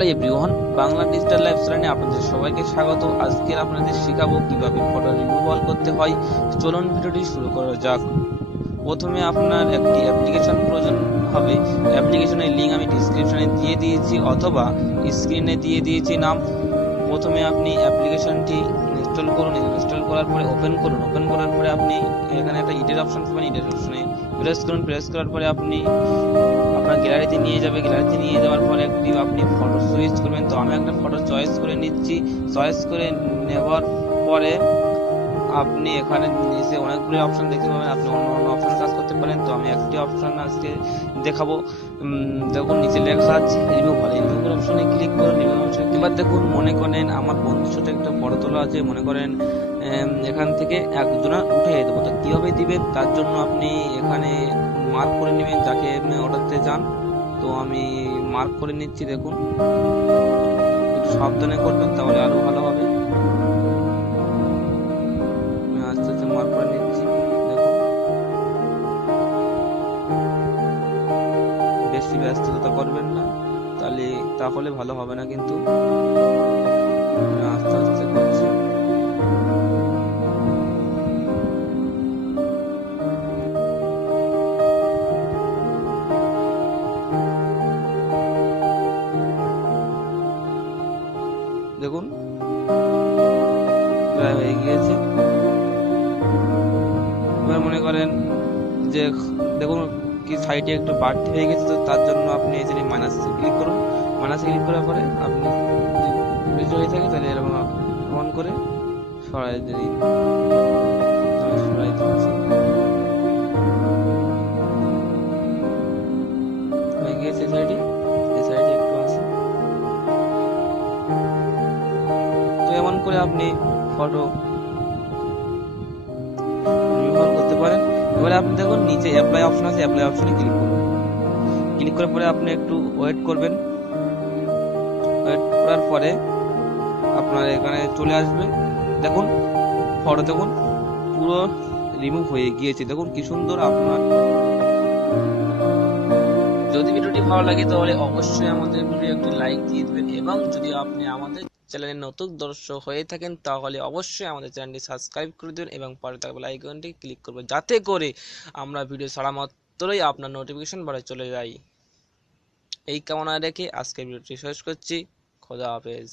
Hello everyone, Bangla digital life চ্যানেলে আপনাদের সবাইকে স্বাগত। আজকে আপনাদের শেখাবো কিভাবে ফটো রিমুভাল করতে হয়। চলুন ভিডিওটি শুরু করা যাক। প্রথমে আপনার একটি অ্যাপ্লিকেশন প্রয়োজন হবে। অ্যাপ্লিকেশনের লিঙ্ক আমি ডিসক্রিপশনে দিয়ে দিয়েছি অথবা স্ক্রিনে দিয়ে দিয়েছি নাম। প্রথমে আপনি অ্যাপ্লিকেশনটি ইনস্টল করুন। ইনস্টল করার পরে ওপেন করুন। ওপেন করার পরে আপনি এখানে একটা এডিট অপশন পাবেন। এডিট অপশনে প্রেস করুন। প্রেস করার পরে আপনি আপনার গ্যালারিতে নিয়ে যাবে। গ্যালারিতে নিয়ে যাওয়ার পরে একটি আপনি ফটো চয়েস করবেন। তো আমি একটা ফটো চয়েস করে নিচ্ছি। চয়েস করে নেওয়ার পরে আপনি এখানে নিচে অনেকগুলো অপশন দেখতে পাবেন। আপনি অন্য অন্য অপশন কাজ করতে পারেন। তো আমি একটি অপশন আজকে দেখাবো। দেখুন নিচে লেখা আছে রিমুভাল। রিমুভাল অপশনে ক্লিক করুন। রিমুভাল অপশনে এবার দেখুন, মনে করেন আমার বন্ধুর সাথে একটা ফটো তোলা আছে। মনে করেন এখান থেকে একজনা উঠে দেবো। তো কিভাবে দিবেন তার জন্য আপনি এখানে মার্ক করে নেবেন যাকে আপনি অর্ডারতে যান। তো আমি মার্ক করে নিচ্ছি। দেখুন একটু সাবধানে করবেন তাহলে আরো ভালো হবে। আস্তে আস্তে মার্ক করে নিচ্ছি। দেখুন বেশি ব্যস্ততা করবেন না, তাহলে ভালো হবে না। কিন্তু আস্তে আস্তে করছি। দেখুন প্রায় হয়ে গিয়েছে। এবার মনে করেন যে দেখুন কি সাইডে একটু বাড়তি হয়ে গেছে। তো তার জন্য আপনি এখানে মাইনাসে ক্লিক করুন। মাইনাসে ক্লিক করার পরে আপনি বেশি হয়ে থাকে তাহলে এরকম অন করে সরাই দিন। আমি সরাই দিচ্ছি। হয়ে গিয়েছে সাইডে। এই সাইডে একটু আছে। তো এমন করে আপনি ফটো রিমুভ করতে পারেন। এবারে আপনি দেখুন নিচে অ্যাপ্লাই অপশন আছে। অ্যাপ্লাই অপশনে ক্লিক করুন। ক্লিক করার পরে আপনি একটু ওয়েট করবেন। ওয়েট করার পরে আপনার এখানে চলে আসবে। দেখুন ফটো দেখুন পুরো রিমুভ হয়ে গিয়েছে। দেখুন কি সুন্দর। আপনার যদি ভিডিওটি ভালো লাগে তাহলে অবশ্যই আমাদের ভিডিও একটি লাইক দিয়ে দিবেন এবং যদি আপনি আমাদের চ্যানেলে নতুন দর্শক হয়ে থাকেন তাহলে অবশ্যই আমাদের চ্যানেলটি সাবস্ক্রাইব করে দেবেন এবং পাশে থাকা বেল আইকনটি ক্লিক করবেন যাতে করে আমরা ভিডিও ছাড়া মাত্রই আপনার নোটিফিকেশন বারে চলে যায়। এই কামনা রেখে আজকের ভিডিওটি শেষ করছি। খোদা হাফেজ।